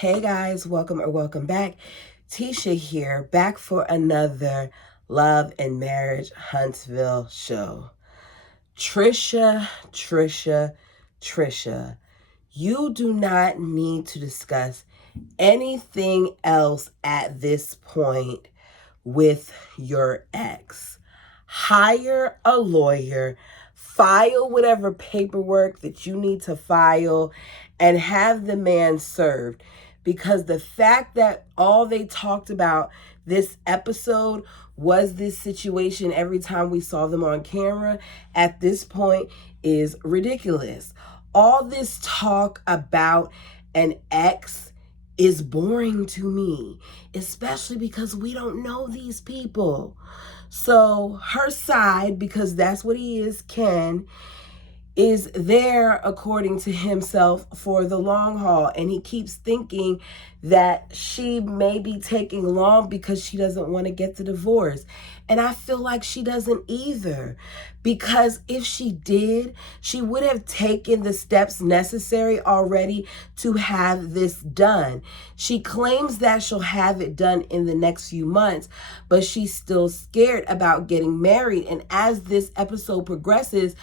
Hey guys, welcome back. Tisha here, back for another Love and Marriage Huntsville show. Trisha, you do not need to discuss anything else at this point with your ex. Hire a lawyer, file whatever paperwork that you need to file, and have the man served. Because the fact that all they talked about this episode was this situation every time we saw them on camera at this point is ridiculous. All this talk about an ex is boring to me, especially because we don't know these people. So her side, because that's what he is, Ken, is there, according to himself, for the long haul. And he keeps thinking that she may be taking long because she doesn't want to get the divorce. And I feel like she doesn't either. Because if she did, she would have taken the steps necessary already to have this done. She claims that she'll have it done in the next few months, but she's still scared about getting married. And as this episode progresses,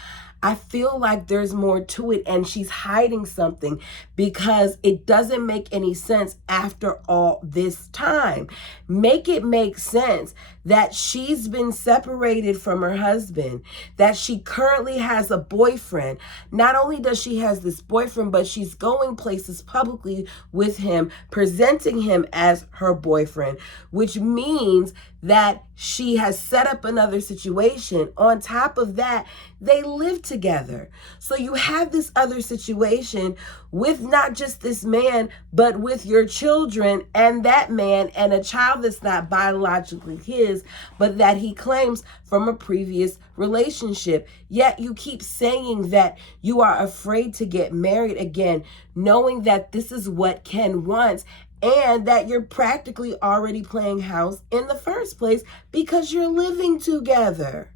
I feel like there's more to it and she's hiding something because it doesn't make any sense after all this time. Make it make sense that she's been separated from her husband, that she currently has a boyfriend. Not only does she has this boyfriend, but she's going places publicly with him, presenting him as her boyfriend, which means that she has set up another situation. On top of that, they live together. So you have this other situation with not just this man, but with your children and that man and a child that's not biologically his, but that he claims from a previous relationship. Yet you keep saying that you are afraid to get married again, knowing that this is what Ken wants, and that you're practically already playing house in the first place because you're living together.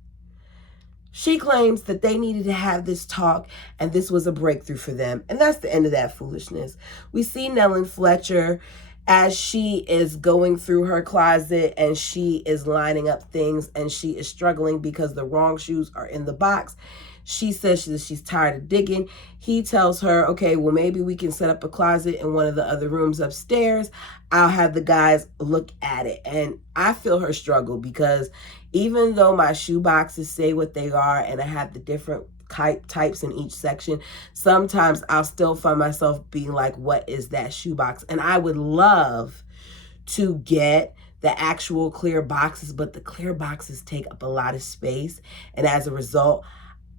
She claims that they needed to have this talk and this was a breakthrough for them. And that's the end of that foolishness. We see Nellen Fletcher as she is going through her closet and she is lining up things and she is struggling because the wrong shoes are in the box. She says she's tired of digging. He tells her, okay, well, maybe we can set up a closet in one of the other rooms upstairs. I'll have the guys look at it. And I feel her struggle because even though my shoe boxes say what they are and I have the different types in each section, sometimes I'll still find myself being like, what is that shoebox? And I would love to get the actual clear boxes, but the clear boxes take up a lot of space. And as a result,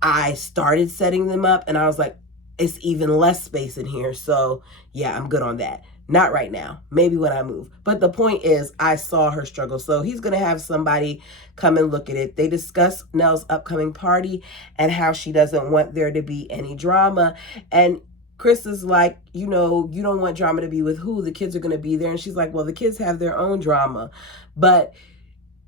I started setting them up and I was like, it's even less space in here. So yeah, I'm good on that. Not right now, maybe when I move. But the point is, I saw her struggle. So he's going to have somebody come and look at it. They discuss Nell's upcoming party and how she doesn't want there to be any drama. And Chris is like, you don't want drama to be with who? The kids are going to be there. And she's like, well, the kids have their own drama. But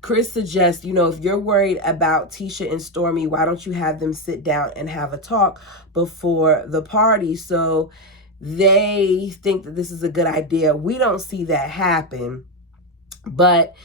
Chris suggests, if you're worried about Tisha and Stormy, why don't you have them sit down and have a talk before the party? So they think that this is a good idea. We don't see that happen, but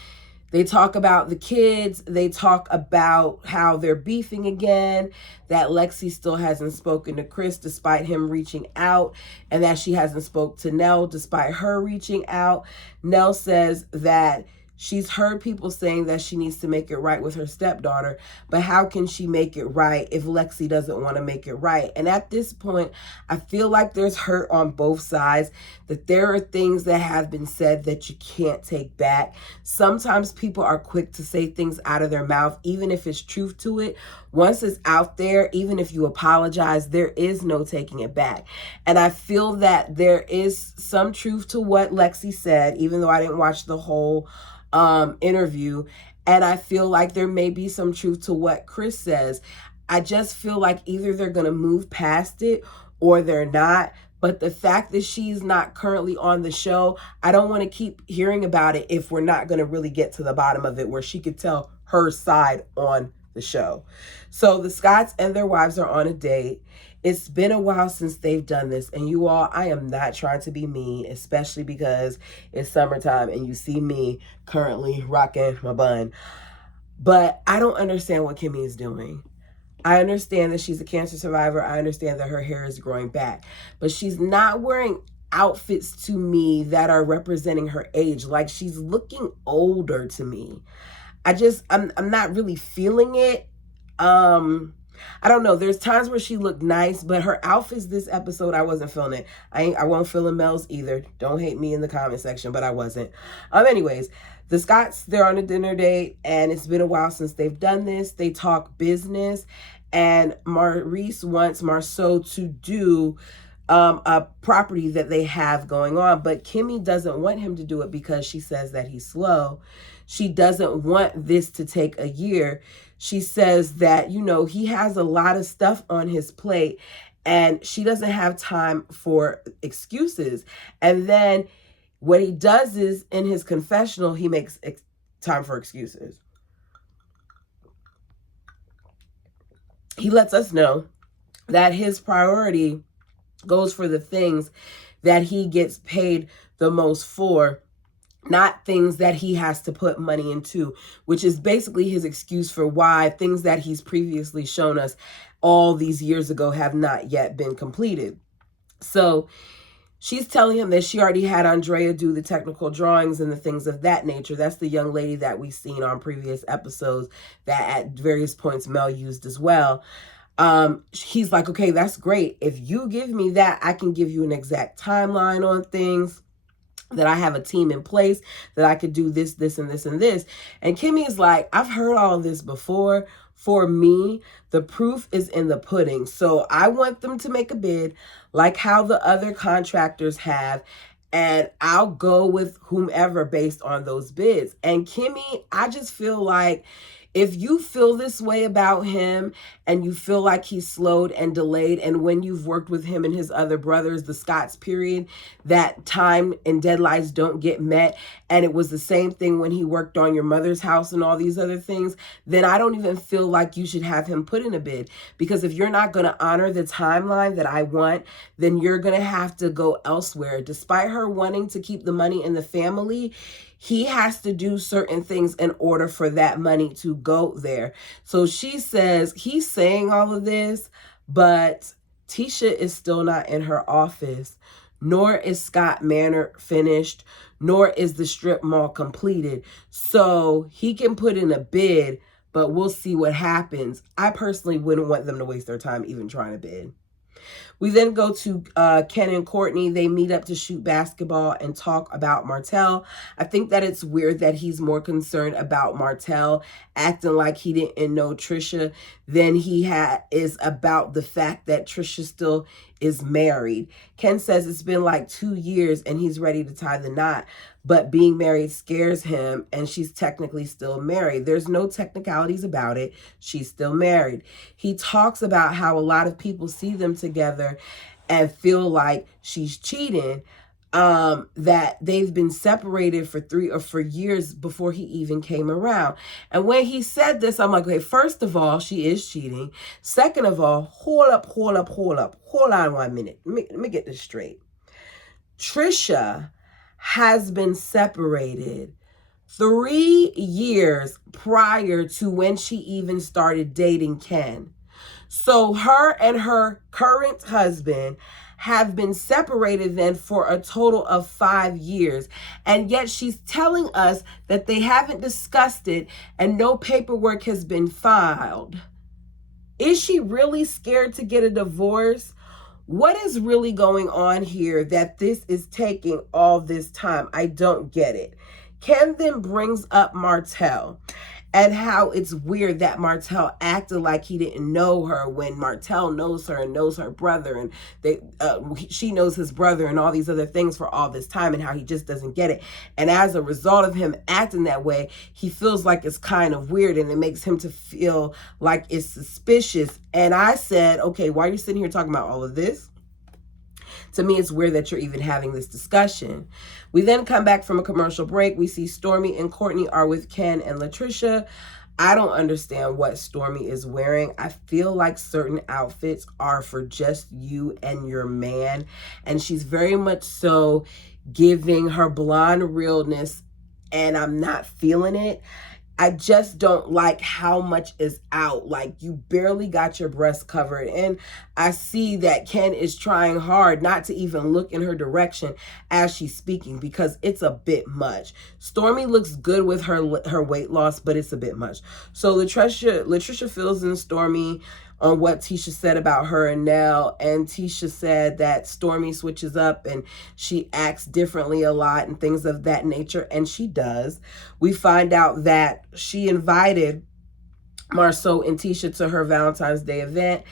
they talk about the kids. They talk about how they're beefing again, that Lexi still hasn't spoken to Chris despite him reaching out, and that she hasn't spoke to Nell despite her reaching out. Nell says that she's heard people saying that she needs to make it right with her stepdaughter, but how can she make it right if Lexi doesn't want to make it right? And at this point, I feel like there's hurt on both sides, that there are things that have been said that you can't take back. Sometimes people are quick to say things out of their mouth, even if it's truth to it. Once it's out there, even if you apologize, there is no taking it back. And I feel that there is some truth to what Lexi said, even though I didn't watch the whole interview, and I feel like there may be some truth to what Chris says. I just feel like either they're going to move past it or they're not. But the fact that she's not currently on the show, I don't want to keep hearing about it if we're not going to really get to the bottom of it where she could tell her side on the show. So the Scotts and their wives are on a date. It's been a while since they've done this. And you all, I am not trying to be mean, especially because it's summertime and you see me currently rocking my bun. But I don't understand what Kimmy is doing. I understand that she's a cancer survivor. I understand that her hair is growing back. But she's not wearing outfits to me that are representing her age. Like, she's looking older to me. I'm not really feeling it. I don't know. There's times where she looked nice, but her outfits this episode, I wasn't feeling it. I won't feel in Mel's either. Don't hate me in the comment section, but I wasn't. Anyways, the Scotts, they're on a dinner date, and it's been a while since they've done this. They talk business, and Maurice wants Marceau to do a property that they have going on, but Kimmy doesn't want him to do it because she says that he's slow. She doesn't want this to take a year. She says that, you know, he has a lot of stuff on his plate and she doesn't have time for excuses. And then what he does is, in his confessional, he makes time for excuses. He lets us know that his priority goes for the things that he gets paid the most for, not things that he has to put money into, which is basically his excuse for why things that he's previously shown us all these years ago have not yet been completed. So she's telling him that she already had Andrea do the technical drawings and the things of that nature. That's the young lady that we've seen on previous episodes that at various points Mel used as well. He's like, okay, that's great. If you give me that, I can give you an exact timeline on things, that I have a team in place, that I could do this, this, and this, and this. And Kimmy is like, I've heard all of this before. For me, the proof is in the pudding. So I want them to make a bid like how the other contractors have, and I'll go with whomever based on those bids. And Kimmy, I just feel like if you feel this way about him and you feel like he's slowed and delayed, and when you've worked with him and his other brothers, the Scotts period, that time and deadlines don't get met, and it was the same thing when he worked on your mother's house and all these other things, then I don't even feel like you should have him put in a bid. Because if you're not going to honor the timeline that I want, then you're going to have to go elsewhere. Despite her wanting to keep the money in the family, he has to do certain things in order for that money to go there. So she says he's saying all of this, but Tisha is still not in her office, nor is Scott Manor finished, nor is the strip mall completed. So he can put in a bid, but we'll see what happens. I personally wouldn't want them to waste their time even trying to bid. We then go to Ken and Courtney. They meet up to shoot basketball and talk about Martell. I think that it's weird that he's more concerned about Martell acting like he didn't know Trisha than he is about the fact that Trisha still is married. Ken says it's been like 2 years and he's ready to tie the knot, but being married scares him, and she's technically still married. There's no technicalities about it. She's still married. He talks about how a lot of people see them together and feel like she's cheating, that they've been separated for 3 or 4 years before he even came around. And when he said this, I'm like, okay, first of all, she is cheating. Second of all, hold on 1 minute. Let me get this straight. Trisha has been separated 3 years prior to when she even started dating Ken. So her and her current husband have been separated then for a total of 5 years. And yet she's telling us that they haven't discussed it and no paperwork has been filed. Is she really scared to get a divorce? What is really going on here that this is taking all this time? I don't get it. Ken then brings up Martell and how it's weird that Martell acted like he didn't know her when Martell knows her and knows her brother, and she knows his brother and all these other things for all this time, and how he just doesn't get it. And as a result of him acting that way, he feels like it's kind of weird, and it makes him to feel like it's suspicious. And I said, okay, why are you sitting here talking about all of this? To me, it's weird that you're even having this discussion. We then come back from a commercial break. We see Stormy and Courtney are with Ken and Latricia. I don't understand what Stormi is wearing. I feel like certain outfits are for just you and your man. And she's very much so giving her blonde realness, and I'm not feeling it. I just don't like how much is out. Like, you barely got your breasts covered. And I see that Ken is trying hard not to even look in her direction as she's speaking, because it's a bit much. Stormi looks good with her weight loss, but it's a bit much. So Latricia fills in Stormi on what Tisha said about her and Nell, and Tisha said that Stormi switches up and she acts differently a lot and things of that nature, and she does. We find out that she invited Marceau and Tisha to her Valentine's Day event,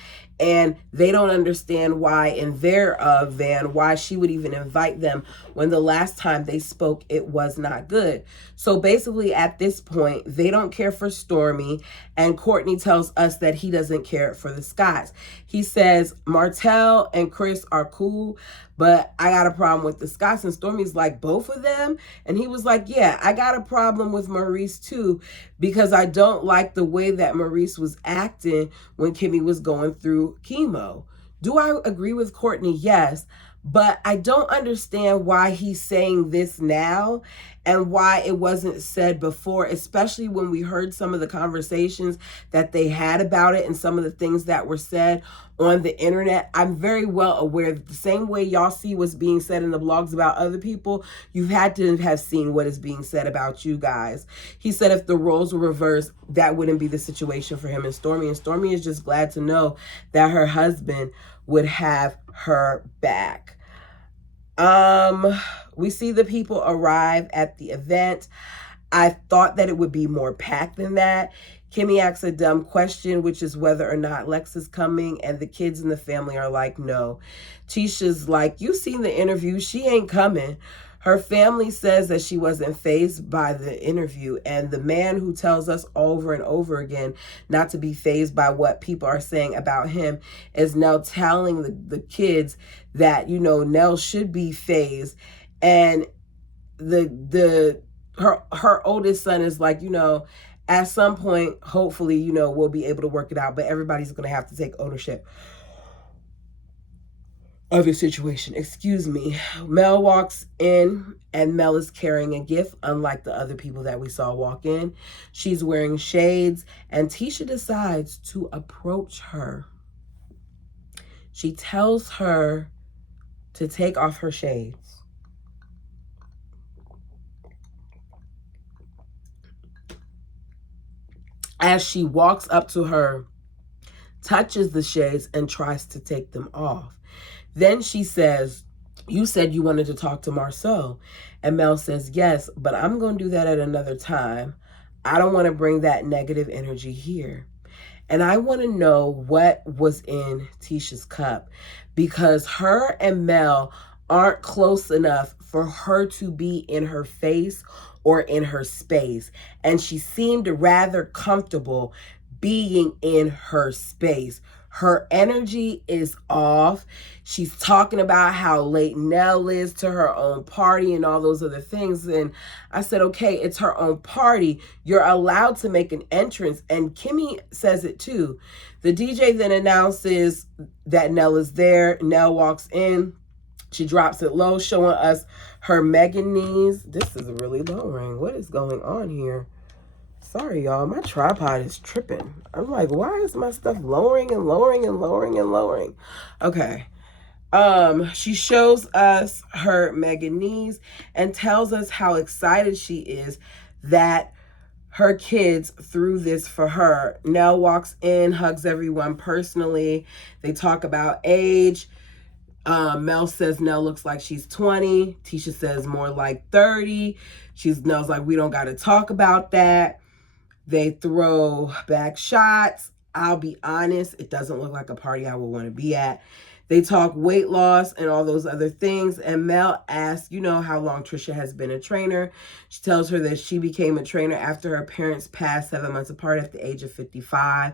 and they don't understand why in their van, why she would even invite them when the last time they spoke, it was not good. So basically at this point, they don't care for Stormi, and Courtney tells us that he doesn't care for the Scotts. He says Martell and Chris are cool, but I got a problem with the Scotts. And Stormi's like, both of them? And he was like, yeah, I got a problem with Maurice too, because I don't like the way that Maurice was acting when Kimmy was going through chemo. Do I agree with Courtney? Yes. But I don't understand why he's saying this now and why it wasn't said before, especially when we heard some of the conversations that they had about it and some of the things that were said on the internet. I'm very well aware that the same way y'all see what's being said in the blogs about other people, you've had to have seen what is being said about you guys. He said if the roles were reversed, that wouldn't be the situation for him and Stormi. And Stormi is just glad to know that her husband would have her back. We see the people arrive at the event. I thought that it would be more packed than that. Kimmy asks a dumb question, which is whether or not Lex is coming, and the kids in the family are like, no. Tisha's like, you seen the interview, she ain't coming. Her family says that she wasn't fazed by the interview, and the man who tells us over and over again not to be fazed by what people are saying about him is now telling the kids that, you know, Nell should be fazed. And her oldest son is like, you know, at some point, hopefully, you know, we'll be able to work it out, but everybody's going to have to take ownership of the situation. Excuse me. Mel walks in, and Mel is carrying a gift, unlike the other people that we saw walk in. She's wearing shades, and Tisha decides to approach her. She tells her to take off her shades. As she walks up to her, touches the shades, and tries to take them off. Then she says, you said you wanted to talk to Marceau. And Mel says, yes, but I'm going to do that at another time. I don't want to bring that negative energy here. And I want to know what was in Tisha's cup, because her and Mel aren't close enough for her to be in her face or in her space. And she seemed rather comfortable being in her space. Her energy is off. She's talking about how late Nell is to her own party and all those other things. And I said, okay, it's her own party. You're allowed to make an entrance. And Kimmy says it too. The DJ then announces that Nell is there. Nell walks in. She drops it low, showing us her Megan knees. This is really lowering. What is going on here? Sorry, y'all. My tripod is tripping. I'm like, why is my stuff lowering and lowering and lowering and lowering? Okay. She shows us her Megan knees and tells us how excited she is that her kids threw this for her. Nell walks in, hugs everyone personally. They talk about age. Mel says Nell looks like she's 20. Tisha says more like 30. Nell's like, we don't got to talk about that. They throw back shots. I'll be honest, it doesn't look like a party I would want to be at. They talk weight loss and all those other things. And Mel asks, you know, how long Trisha has been a trainer. She tells her that she became a trainer after her parents passed 7 months apart at the age of 55.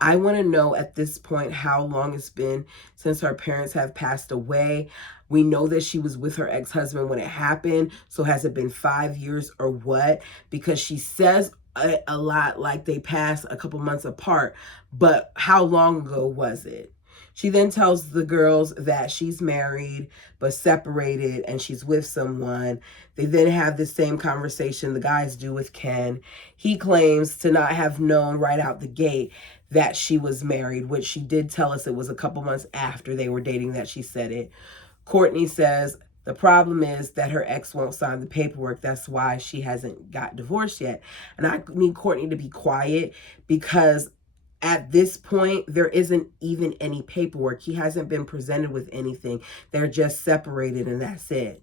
I want to know at this point how long it's been since her parents have passed away. We know that she was with her ex-husband when it happened. So has it been 5 years or what? Because she says a lot like they passed a couple months apart, but how long ago was it? She then tells the girls that she's married but separated and she's with someone. They then have the same conversation the guys do with Ken. He claims to not have known right out the gate that she was married, which she did tell us it was a couple months after they were dating that she said it. Courtney says the problem is that her ex won't sign the paperwork. That's why she hasn't got divorced yet. And I need Courtney to be quiet because at this point, there isn't even any paperwork. He hasn't been presented with anything. They're just separated and that's it.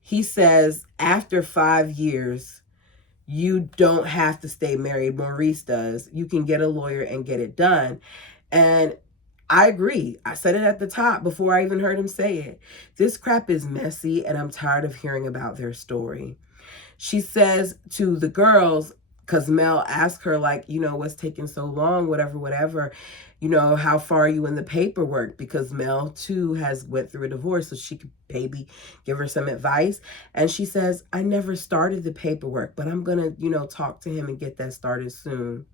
He says after 5 years, you don't have to stay married. Maurice does. You can get a lawyer and get it done. And I agree. I said it at the top before I even heard him say it. This crap is messy and I'm tired of hearing about their story. She says to the girls, because Mel asked her, like, you know, what's taking so long, whatever, you know, how far are you in the paperwork? Because Mel, too, has went through a divorce, so she could maybe give her some advice. And she says, I never started the paperwork, but I'm going to, you know, talk to him and get that started soon.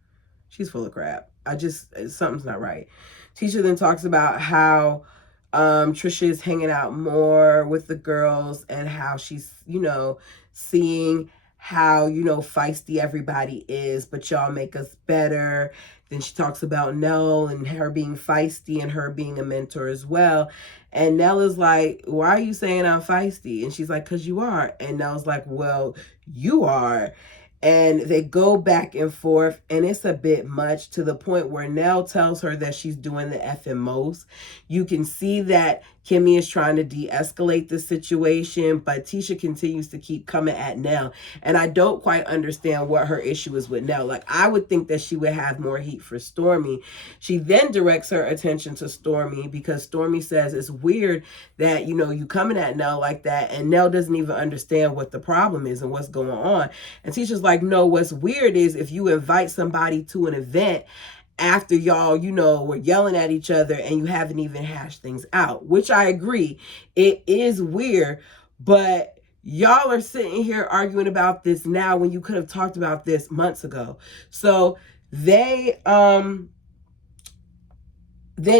She's full of crap. Something's not right. Tisha then talks about how Trisha is hanging out more with the girls and how she's, you know, seeing how, you know, feisty everybody is, but y'all make us better. Then she talks about Nell and her being feisty and her being a mentor as well. And Nell is like, why are you saying I'm feisty? And she's like, because you are. And Nell's like, well, you are. And they go back and forth, and it's a bit much to the point where Nell tells her that she's doing the effing most. You can see that Kimmy is trying to de-escalate the situation, but Tisha continues to keep coming at Nell. And I don't quite understand what her issue is with Nell. Like, I would think that she would have more heat for Stormy. She then directs her attention to Stormy because Stormy says it's weird that, you know, you coming at Nell like that, and Nell doesn't even understand what the problem is and what's going on. And Tisha's like, no, what's weird is if you invite somebody to an event after y'all, you know, were yelling at each other and you haven't even hashed things out, which I agree. It is weird, but y'all are sitting here arguing about this now when you could have talked about this months ago. So they then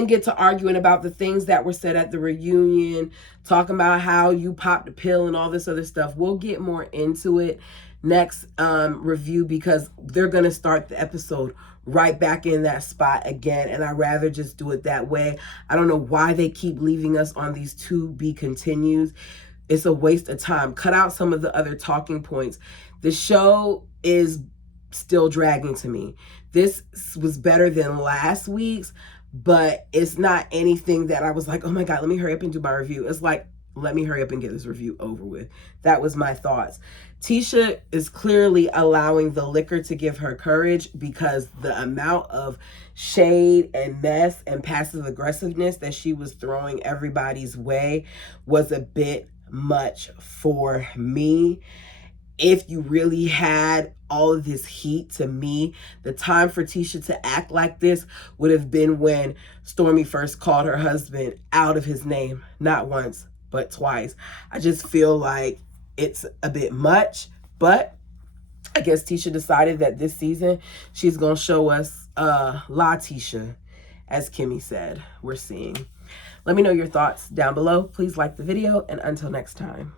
get to arguing about the things that were said at the reunion, talking about how you popped a pill and all this other stuff. We'll get more into it next review because they're going to start the episode right back in that spot again, and I'd rather just do it that way. I don't know why they keep leaving us on these to be continues. It's a waste of time. Cut out some of the other talking points. The show is still dragging to me. This was better than last week's, but it's not anything that I was like, oh my God, let me hurry up and do my review. It's like, let me hurry up and get this review over with. That was my thoughts. Tisha is clearly allowing the liquor to give her courage because the amount of shade and mess and passive aggressiveness that she was throwing everybody's way was a bit much for me. If you really had all of this heat, to me, the time for Tisha to act like this would have been when Stormy first called her husband out of his name, not once, but twice. I just feel like it's a bit much, but I guess Tisha decided that this season she's going to show us La Tisha, as Kimmy said, we're seeing. Let me know your thoughts down below. Please like the video, and until next time.